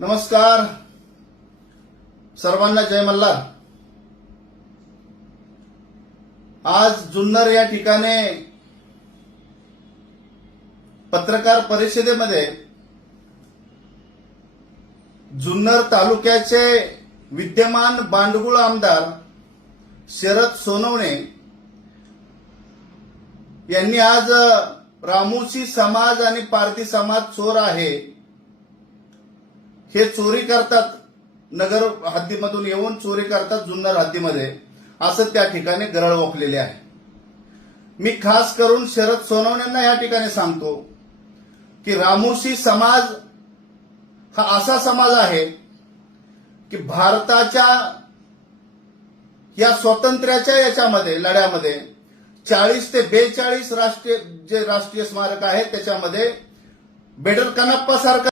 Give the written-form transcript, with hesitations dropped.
नमस्कार सर्वांना, जय मल्हार। आज जुन्नर या ठिकाणी पत्रकार परिषदेमध्ये जुन्नर तालुक्याचे विद्यमान बांडगुळ आमदार शरद सोनवणे यांनी आज रामोशी समाज आणि पारधी समाज चोर आहे, हे चोरी करतात, नगर हद्दीमधून येऊन चोरी करतात जुन्नर हद्दीमध्ये, असं त्या ठिकाणी गरळ ओकलेले आहे। मी खास करून शरद सोनवणेंना या ठिकाणी सांगतो की रामोशी समाज हा असा समाज आहे की भारताच्या या स्वातंत्र्याच्या याच्यामध्ये लढ्यामध्ये 40 ते 42 राष्ट्रीय स्मारक आहेत, त्याच्यामध्ये बेडर कनप्पा सारखा